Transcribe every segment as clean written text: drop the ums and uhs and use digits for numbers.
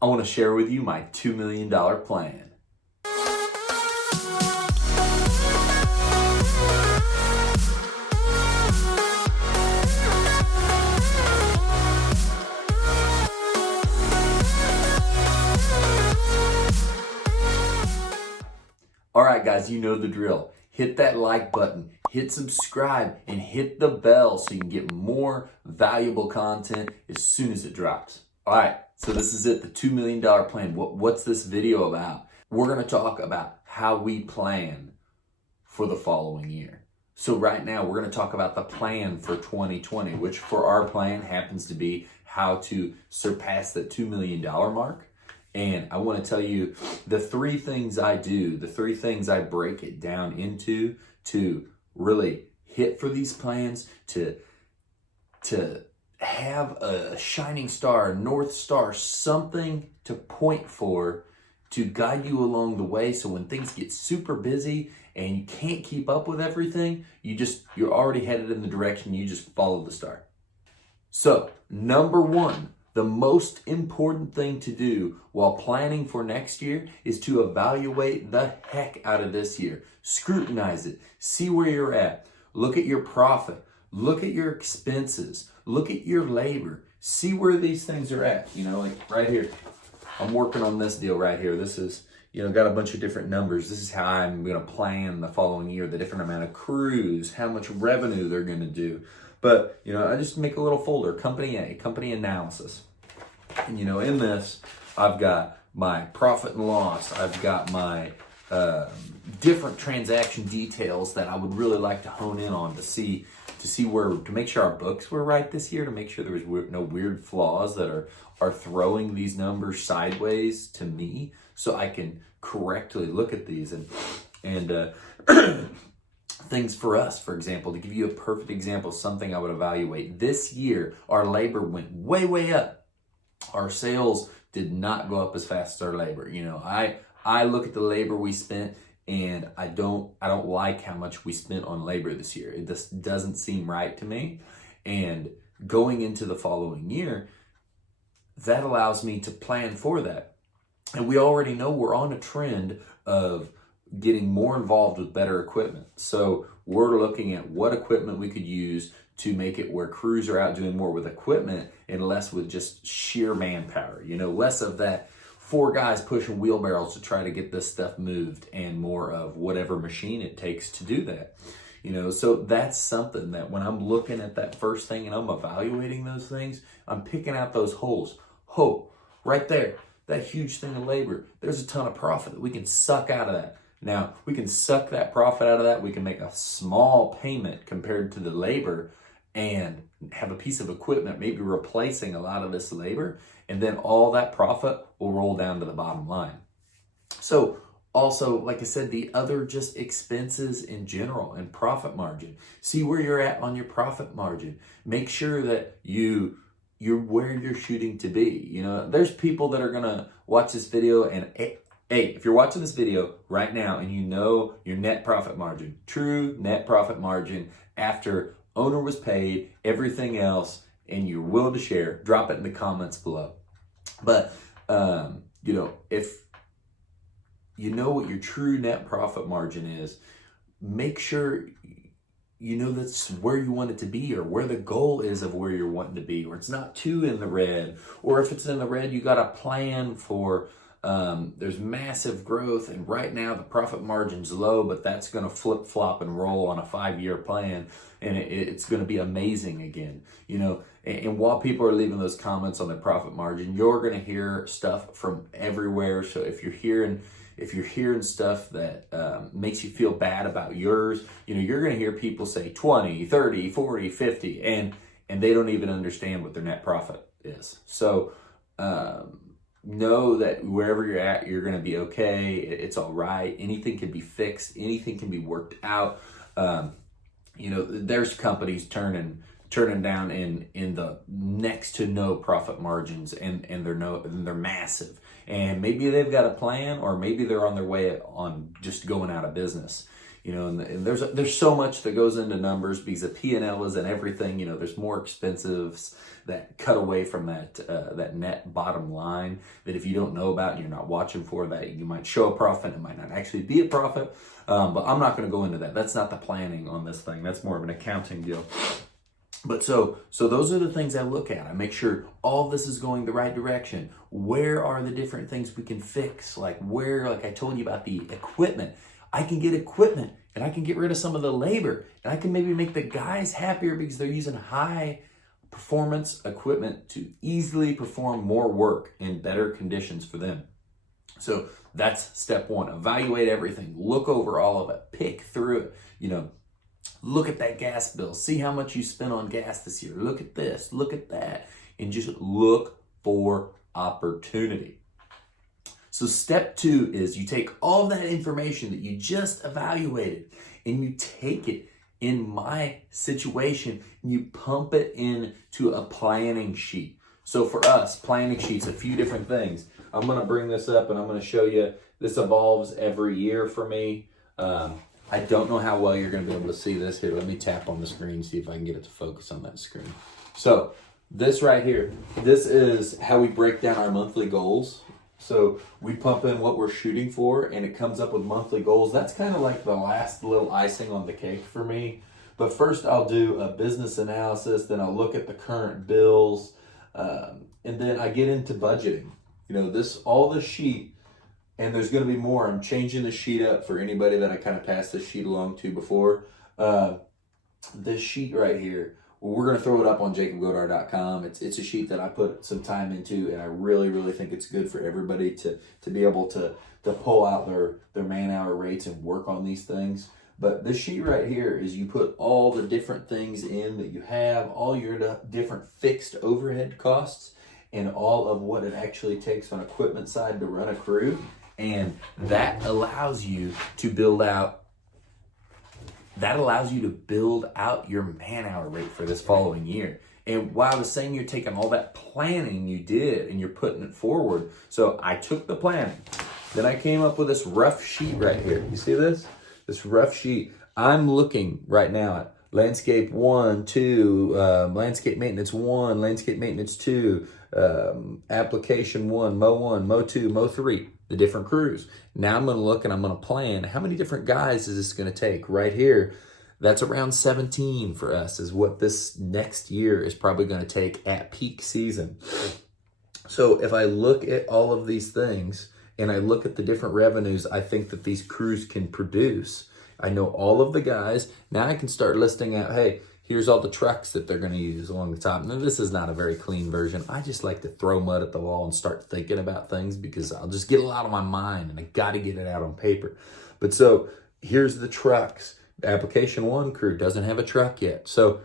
I want to share with you my $2 million plan. All right, guys, you know the drill. Hit that like button, hit subscribe, and hit the bell so you can get more valuable content as soon as it drops. All right, so this is it, the $2 million plan. What's this video about? We're going to talk about how we plan for the following year. So right now, we're going to talk about the plan for 2020, which for our plan happens to be how to surpass the $2 million mark. And I want to tell you the three things I do, the three things I break it down into to really hit for these plans, to have a shining star, a North Star, something to point for to guide you along the way. So when things get super busy and you can't keep up with everything, you're already headed in the direction, you just follow the star. So number one, the most important thing to do while planning for next year is to evaluate the heck out of this year. Scrutinize it. See where you're at. Look at your profit. Look at your expenses. Look at your labor. See where these things are at. Like right here. I'm working on this deal right here. This is, got a bunch of different numbers. This is how I'm going to plan the following year, the different amount of crews, how much revenue they're going to do. But, I just make a little folder, Company A, Company Analysis. And, in this, I've got my profit and loss. I've got my different transaction details that I would really like to hone in on to make sure our books were right this year, to make sure there was no weird flaws that are throwing these numbers sideways to me, so I can correctly look at these and things for us, for example, to give you a perfect example, something I would evaluate. This year, our labor went way, way up. Our sales did not go up as fast as our labor. I look at the labor we spent, and I don't like how much we spent on labor this year. It just doesn't seem right to me. And going into the following year, that allows me to plan for that. And we already know we're on a trend of getting more involved with better equipment. So we're looking at what equipment we could use to make it where crews are out doing more with equipment and less with just sheer manpower. Less of that 4 guys pushing wheelbarrows to try to get this stuff moved, and more of whatever machine it takes to do that. So that's something that when I'm looking at that first thing and I'm evaluating those things, I'm picking out those holes. Right there, that huge thing of labor, there's a ton of profit that we can suck out of that. Now, we can suck that profit out of that. We can make a small payment compared to the labor and have a piece of equipment maybe replacing a lot of this labor, and then all that profit will roll down to the bottom line. So also, like I said, the other just expenses in general and profit margin. See where you're at on your profit margin. Make sure that you're where you're shooting to be. There's people that are gonna watch this video and hey, if you're watching this video right now and your net profit margin, true net profit margin after owner was paid, everything else, and you're willing to share, drop it in the comments below. But, if you know what your true net profit margin is, make sure that's where you want it to be, or where the goal is of where you're wanting to be, or it's not too in the red. Or if it's in the red, you got a plan for there's massive growth, and right now the profit margin's low, but that's going to flip flop and roll on a 5-year plan, and it's going to be amazing again. And while people are leaving those comments on their profit margin, you're going to hear stuff from everywhere. So if you're hearing stuff that makes you feel bad about yours, you're going to hear people say 20, 30, 40, 50, and they don't even understand what their net profit is. So know that wherever you're at, you're going to be okay. It's all right. Anything can be fixed. Anything can be worked out. There's companies turning down in the next to no profit margins, and they're massive. And maybe they've got a plan, or maybe they're on their way on just going out of business. and there's so much that goes into numbers because the P&L is in everything. There's more expensives that cut away from that net bottom line that if you don't know about and you're not watching for that, you might show a profit, it might not actually be a profit. But I'm not going to go into that. That's not the planning on this thing. That's more of an accounting deal. But so those are the things I look at. I make sure all this is going the right direction. Where are the different things we can fix? Like I told you about the equipment. I can get equipment and I can get rid of some of the labor and I can maybe make the guys happier because they're using high performance equipment to easily perform more work in better conditions for them. So that's step one. Evaluate everything. Look over all of it. Pick through it. Look at that gas bill. See how much you spent on gas this year. Look at this. Look at that. And just look for opportunity. So step two is you take all that information that you just evaluated and you take it, in my situation, and you pump it into a planning sheet. So for us, planning sheets, a few different things. I'm going to bring this up and I'm going to show you. This evolves every year for me. I don't know how well you're going to be able to see this. Here, let me tap on the screen, see if I can get it to focus on that screen. So this right here, this is how we break down our monthly goals. So we pump in what we're shooting for and it comes up with monthly goals. That's kind of like the last little icing on the cake for me. But first I'll do a business analysis, then I'll look at the current bills, and then I get into budgeting. All the sheet, and there's going to be more. I'm changing the sheet up for anybody that I kind of passed this sheet along to before. This sheet right here, we're going to throw it up on jacobgodar.com. It's a sheet that I put some time into, and I really, really think it's good for everybody to be able to pull out their man-hour rates and work on these things. But this sheet right here is you put all the different things in that you have, all your different fixed overhead costs, and all of what it actually takes on equipment side to run a crew. And that allows you to build out your man-hour rate for this following year. And while I was saying you're taking all that planning you did and you're putting it forward. So I took the planning. Then I came up with this rough sheet right here. You see this? This rough sheet. I'm looking right now at landscape 1, 2, landscape maintenance 1, landscape maintenance 2, application 1, Mo 2, Mo 3. The different crews. Now I'm going to look and I'm going to plan how many different guys is this going to take right here. That's around 17 for us is what this next year is probably going to take at peak season. So if I look at all of these things and I look at the different revenues I think that these crews can produce, I know all of the guys. Now I can start listing out, hey, here's all the trucks that they're going to use along the top. Now, this is not a very clean version. I just like to throw mud at the wall and start thinking about things because I'll just get a lot on my mind and I got to get it out on paper. But so here's the trucks. The application 1 crew doesn't have a truck yet. So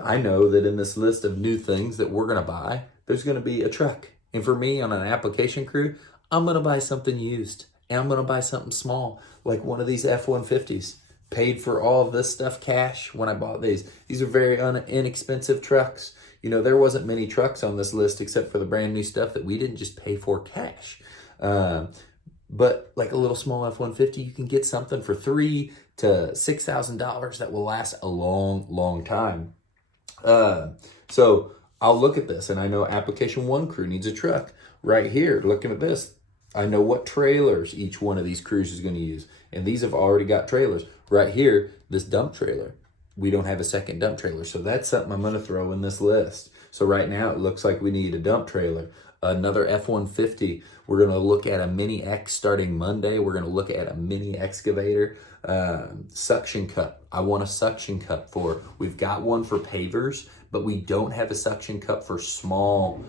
I know that in this list of new things that we're going to buy, there's going to be a truck. And for me on an application crew, I'm going to buy something used. And I'm going to buy something small, like one of these F-150s. Paid for all of this stuff cash when I bought these. These are very inexpensive trucks. There wasn't many trucks on this list except for the brand new stuff that we didn't just pay for cash. But like a little small F-150, you can get something for $3,000 to $6,000 that will last a long, long time. So I'll look at this and I know application 1 crew needs a truck. Right here, looking at this, I know what trailers each one of these crews is going to use. And these have already got trailers. Right here, this dump trailer. We don't have a second dump trailer. So that's something I'm going to throw in this list. So right now, it looks like we need a dump trailer. Another F-150. We're going to look at a Mini X starting Monday. We're going to look at a mini excavator. Suction cup. I want a suction cup for. We've got one for pavers, but we don't have a suction cup for small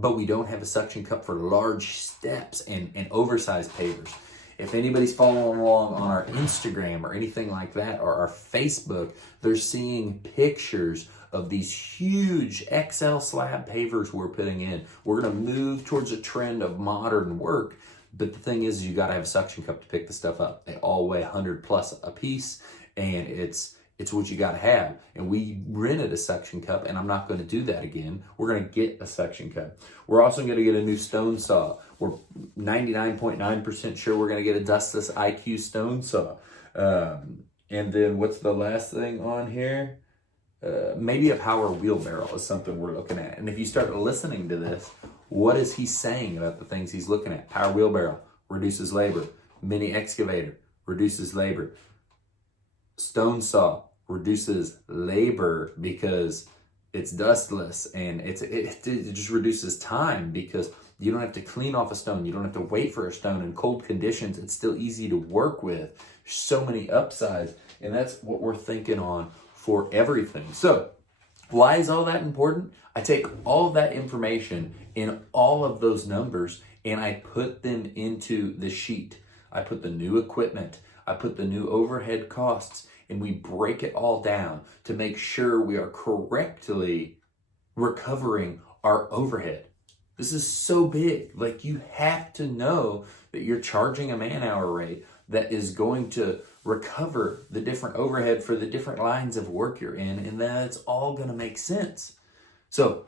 but we don't have a suction cup for large steps and oversized pavers. If anybody's following along on our Instagram or anything like that, or our Facebook, they're seeing pictures of these huge XL slab pavers we're putting in. We're going to move towards a trend of modern work, but the thing is you got to have a suction cup to pick the stuff up. They all weigh 100 plus a piece, and it's It's what you got to have. And we rented a suction cup, and I'm not going to do that again. We're going to get a suction cup. We're also going to get a new stone saw. We're 99.9% sure we're going to get a dustless IQ stone saw. And then what's the last thing on here? Maybe a power wheelbarrow is something we're looking at. And if you start listening to this, what is he saying about the things he's looking at? Power wheelbarrow reduces labor. Mini excavator reduces labor. Stone saw reduces labor because it's dustless, and it just reduces time because you don't have to clean off a stone. You don't have to wait for a stone in cold conditions. It's still easy to work with. So many upsides, and that's what we're thinking on for everything. So why is all that important? I take all of that information in all of those numbers and I put them into the sheet. I put the new equipment, I put the new overhead costs, and we break it all down to make sure we are correctly recovering our overhead. This is so big. Like, you have to know that you're charging a man-hour rate that is going to recover the different overhead for the different lines of work you're in, and that it's all going to make sense. So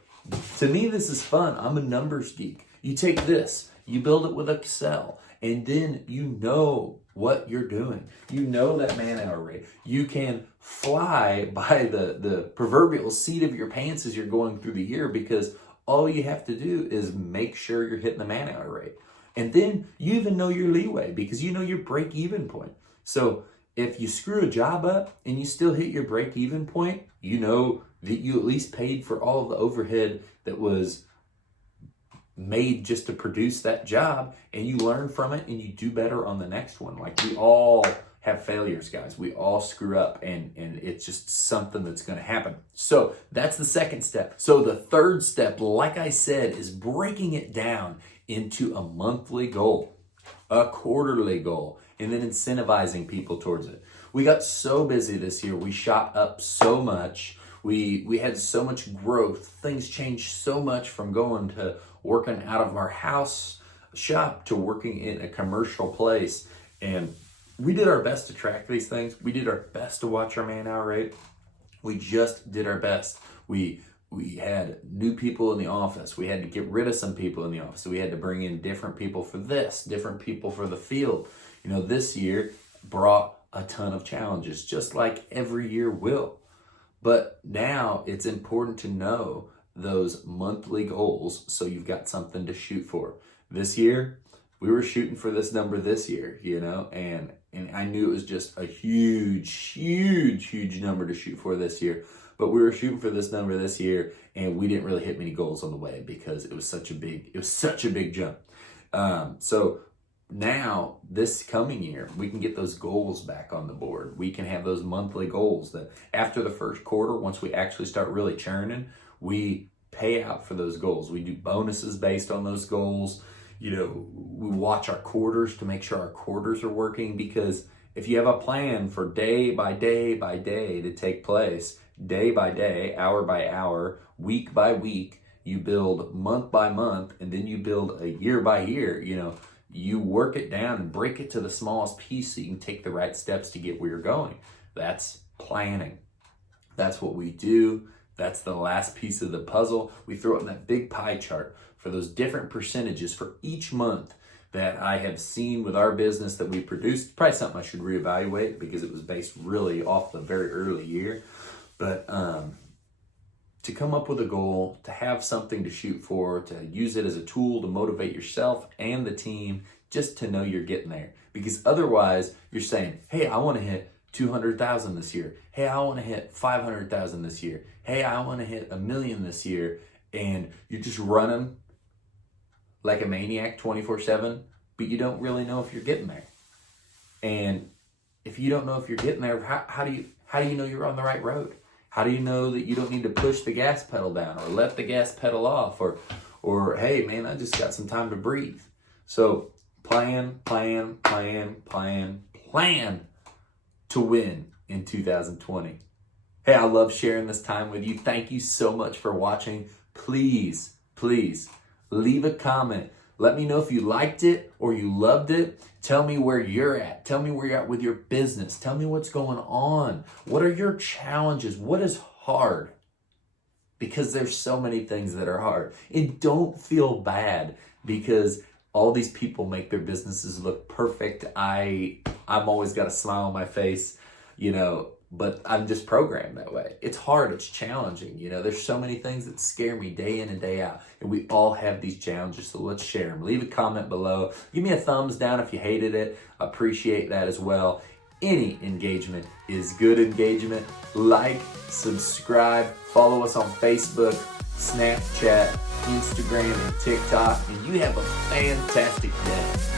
to me, this is fun. I'm a numbers geek. You take this, you build it with Excel, and then you know what you're doing. You know that man-hour rate. You can fly by the proverbial seat of your pants as you're going through the year, because all you have to do is make sure you're hitting the man-hour rate. And then you even know your leeway because you know your break-even point. So if you screw a job up and you still hit your break-even point, you know that you at least paid for all of the overhead that was made just to produce that job, and you learn from it and you do better on the next one. Like, we all have failures, guys. We all screw up, and it's just something that's going to happen. So that's the second step. So the third step, like I said, is breaking it down into a monthly goal, a quarterly goal, and then incentivizing people towards it. We got so busy this year. We shot up so much. We had so much growth. Things changed so much from going to working out of our house shop to working in a commercial place. And we did our best to track these things. We did our best to watch our man-hour rate. We just did our best. We had new people in the office. We had to get rid of some people in the office. So we had to bring in different people for this, different people for the field. You know, this year brought a ton of challenges, just like every year will. But now it's important to know those monthly goals so you've got something to shoot for. This year, we were shooting for this number this year, you know, and I knew it was just a huge number to shoot for this year. But we were shooting for this number this year, and we didn't really hit many goals on the way because it was such a big jump. So now, this coming year, we can get those goals back on the board. We can have those monthly goals that after the first quarter, once we actually start really churning, we pay out for those goals. We do bonuses based on those goals. You know, we watch our quarters to make sure our quarters are working, because if you have a plan for day by day by day to take place, day by day, hour by hour, week by week, you build month by month, and then you build a year by year, you know, you work it down and break it to the smallest piece so you can take the right steps to get where you're going. That's planning. That's what we do. That's the last piece of the puzzle. We throw it in that big pie chart for those different percentages for each month that I have seen with our business that we produced. Probably something I should reevaluate because it was based really off the very early year. But to come up with a goal, to have something to shoot for, to use it as a tool to motivate yourself and the team, just to know you're getting there. Because otherwise, you're saying, hey, I want to hit 200,000 this year. Hey, I want to hit 500,000 this year. Hey, I want to hit 1 million this year. And you're just running like a maniac 24/7, but you don't really know if you're getting there. And if you don't know if you're getting there, how do you know you're on the right road? How do you know that you don't need to push the gas pedal down or let the gas pedal off or hey man, I just got some time to breathe. So plan to win in 2020. Hey, I love sharing this time with you. Thank you so much for watching. Please leave a comment. Let me know if you liked it or you loved it. Tell me where you're at. Tell me where you're at with your business. Tell me what's going on. What are your challenges? What is hard? Because there's so many things that are hard. And don't feel bad because all these people make their businesses look perfect. I'm always got a smile on my face, but I'm just programmed that way. It's hard, it's challenging. There's so many things that scare me day in and day out. And we all have these challenges, so let's share them. Leave a comment below. Give me a thumbs down if you hated it. I appreciate that as well. Any engagement is good engagement. Like, subscribe, follow us on Facebook, Snapchat, Instagram, and TikTok, and you have a fantastic day.